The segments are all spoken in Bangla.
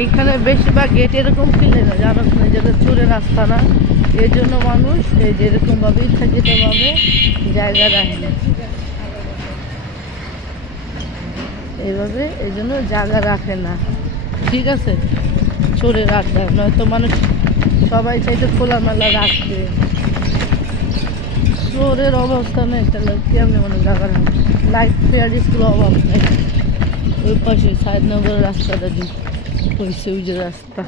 এইখানে বেশিরভাগ গেট এরকম না। জানো না যেটা চোরের রাস্তা না, এর জন্য মানুষ এই যেরকমভাবে ইচ্ছা যেতেভাবে জায়গা রাখে না। এইভাবে এই জন্য জায়গা রাখে না। ঠিক আছে? চোরের আড্ডা নয়তো মানুষ সবাই চাইতে খোলামেলা রাখবে। চোরের অবস্থা নেই তাহলে কি আমি মানে জায়গা রাখবে? লাইট ফেয়ার স্কুল অভাব নেই। ওই পাশে সাইদনগরের রাস্তাটা কি হয়েছে ওই যে রাস্তা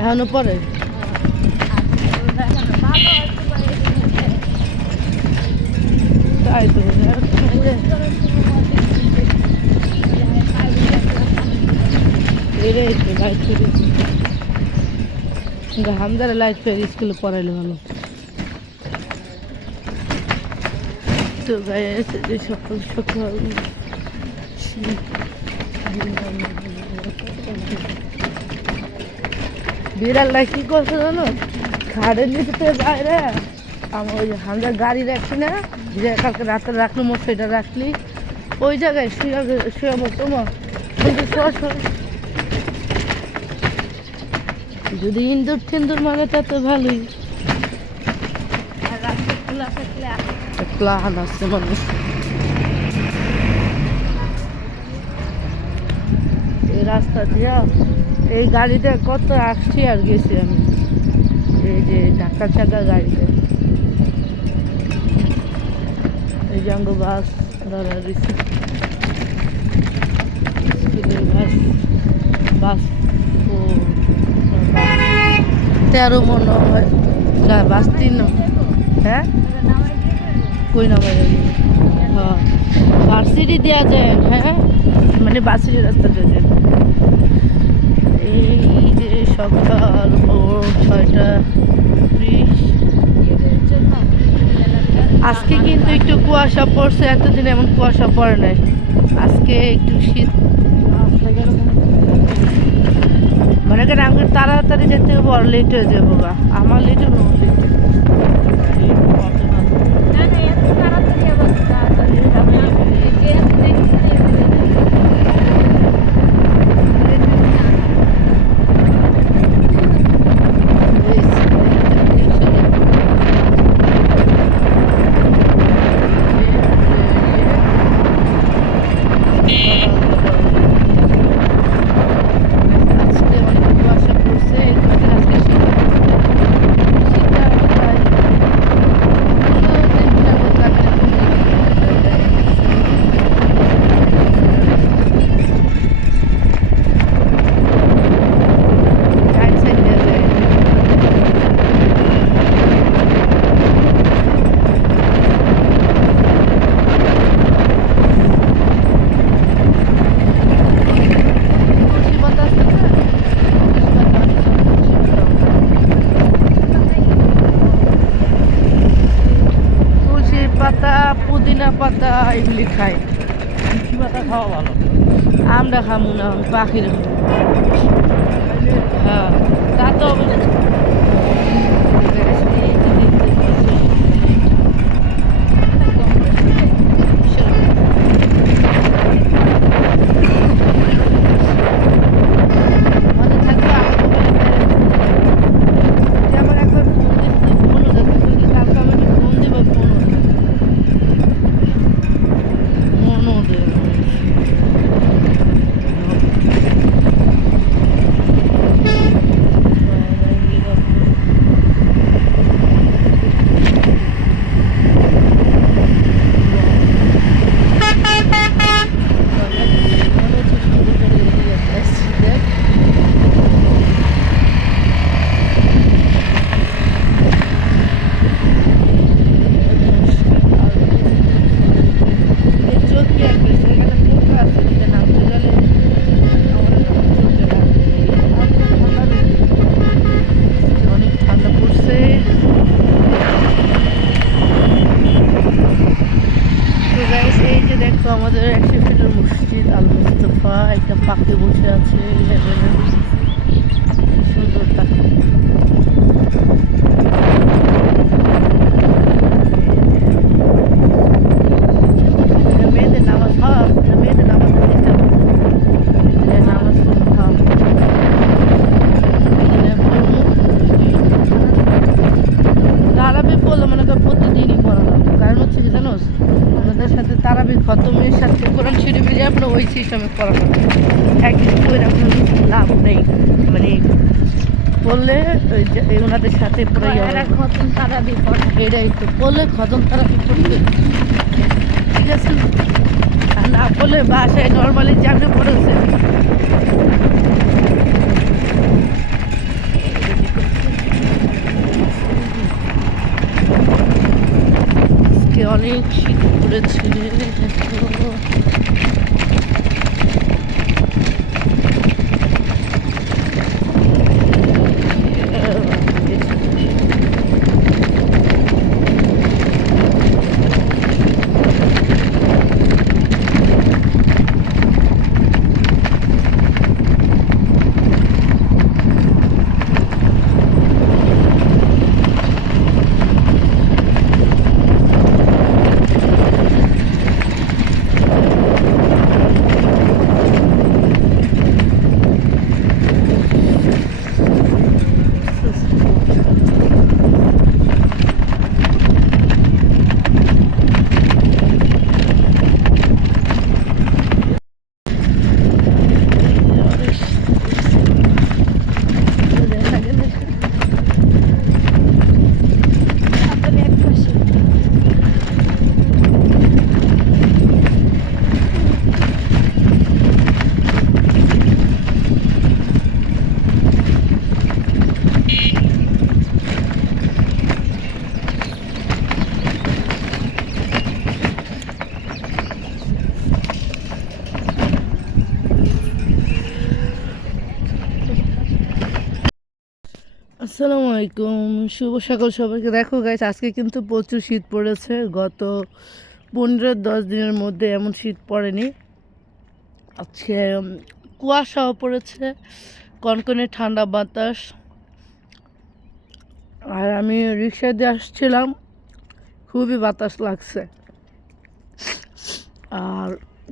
এখনও পরে তাই তো লাইট ফেয়ার হামদারে লাইট ফেয়ার স্কুলে পড়াইলে ভালো। তো গায়ে সকাল সকাল বিড়ালটা কি করছে জানো? খাড়ের নিচে যায় রে। আমার ওই আমরা গাড়ি রাখছি না যে কালকে রাতে রাখল মোট সেটা রাখলি। ওই জায়গায় শুয়ে শুয়ে মতো। যদি ইন্দুর টিন্দুর মানে তা তো ভালোই। প্লান আছে মানুষ রাস্তা দিয়া এই গাড়িতে কত আসছি আর গেছি আমি। এই যে ঢাকা চাকা গাড়িতে। এই জঙ্গ বাস ধরা দিছি। বাস বাস তেরো মনে হয়। না, বাস তিন। হ্যাঁ? কই নামে হ্যাঁ ভার্সিটি দেওয়া যায় হ্যাঁ? মানে বাসের রাস্তা দিয়ে যায়। আজকে কিন্তু একটু কুয়াশা পড়ছে, এতদিন এমন কুয়াশা পড়ে নাই। আজকে একটু শীত। মনে করেন আমি তাড়াতাড়ি যেতে হবে আর লেট হয়ে যাব বা আমার লেট হবে লেট আজকে অনেক কুয়াশা পড়ছে এর মধ্যে আজকে শীত শীতটা আবার তাই পনেরো দিন যাবত লাগে না Right side দিয়ে যায়। তুলসী পাতা আছে না? তুলসী পাতা পুদিনা পাতা এগুলি খাই। তুলসী পাতা খাওয়া ভালো। আমরা খামু না পাখির হ্যাঁ তা তো শেফেলের মসজিদ আল মুস্তফা একটা পাখি বসে আছে সুন্দর পাখি। সিস্টেমে পড়ানো একদিন করে লাভ নেই। মানে বললে ওই যে ওনাদের সাথে পড়ে এরা খতম তারা এটাই তো বললে খতম তারা কি করবে ঠিক আছে? আর না বললে বাসায় নর্মালি জামে পড়েছে। অনেক শীত পড়েছে দেখো। তারপরে এক পাশে আসসালামু আলাইকুম। শুভ সকাল সবাইকে। দেখো গাইস আজকে কিন্তু প্রচুর শীত পড়েছে। গত পনেরো দশ দিনের মধ্যে এমন শীত পড়েনি। আজকে কুয়াশাও পড়েছে, কনকনে ঠান্ডা বাতাস। আর আমি রিক্সা দিয়ে আসছিলাম, খুবই বাতাস লাগছে। আর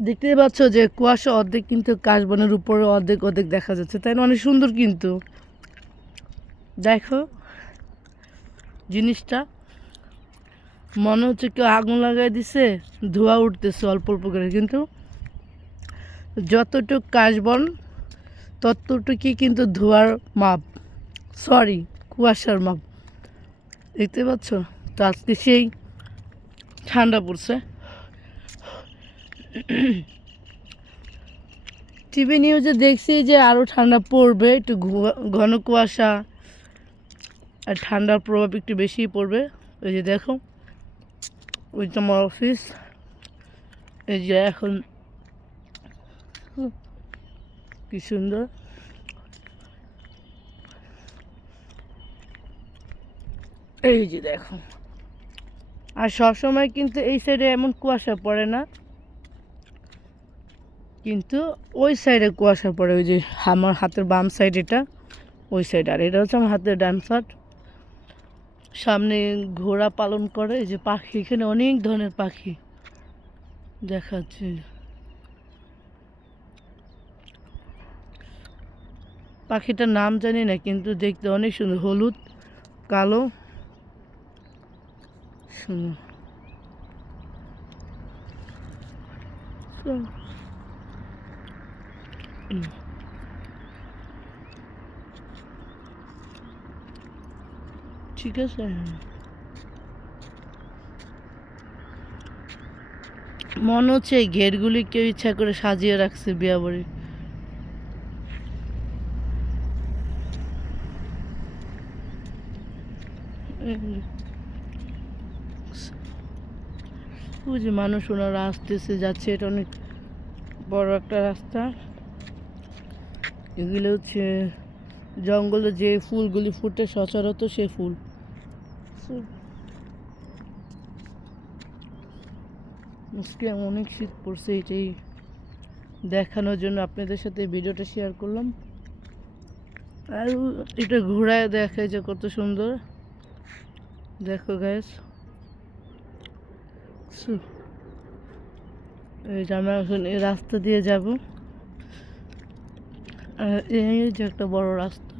দেখতেই পাচ্ছ যে কুয়াশা অর্ধেক কিন্তু কাশবনের উপরে অর্ধেক অর্ধেক দেখা যাচ্ছে। তাই না? অনেক সুন্দর কিন্তু। দেখো, জিনিসটা, মনে হচ্ছে কেউ আগুন লাগাই দিছে, ধোঁয়া উঠতেছে অল্প অল্প করে, কিন্তু যতটুক কাশবন, ততটুকুই কিন্তু ধোঁয়ার মাপ সরি কুয়াশার মাপ। দেখতে পাচ্ছ? তো আজকে সেই ঠান্ডা পড়ছে। টিভি নিউজে দেখছি যে আরও ঠান্ডা পড়বে, একটু ঘন কুয়াশা। আর ঠান্ডার প্রভাব একটু বেশিই পড়বে। ওই যে দেখো, ওই যে আমার অফিস এই যে এখন কি সুন্দর। এই যে দেখো, আর সবসময় কিন্তু এই সাইডে এমন কুয়াশা পড়ে না, কিন্তু ওই সাইডে কুয়াশা পড়ে, ওই যে আমার হাতের বাম সাইড এটা, ওই সাইড আর এটা হচ্ছে আমার হাতের ডান সাইড সামনে ঘোড়া পালন করে যে পাখি, এখানে অনেক ধরনের পাখি দেখাচ্ছে। পাখিটার নাম জানি না, কিন্তু দেখতে অনেক সুন্দর, হলুদ, কালো। সুন্দর সুন্দর। হুম। ঠিক আছে মনে হচ্ছে এই ঘেরগুলি কেউ ইচ্ছা করে সাজিয়ে রাখছে বিয়া বাড়ি। ওই যে মানুষ ওনারা আসতেছে, যাচ্ছে, এটা অনেক বড় একটা রাস্তা। এগুলো হচ্ছে জঙ্গলে যে ফুলগুলি ফুটে, সচরাচর সে ফুল। আজকে অনেক শীত পড়ছে, এটাই দেখানোর জন্য আপনাদের সাথে ভিডিওটা শেয়ার করলাম। আর এটা ঘোরায় দেখায় যে কত সুন্দর। দেখো গ্যাস এই যে আমরা এখন এই রাস্তা দিয়ে যাব। এই যে একটা বড় রাস্তা।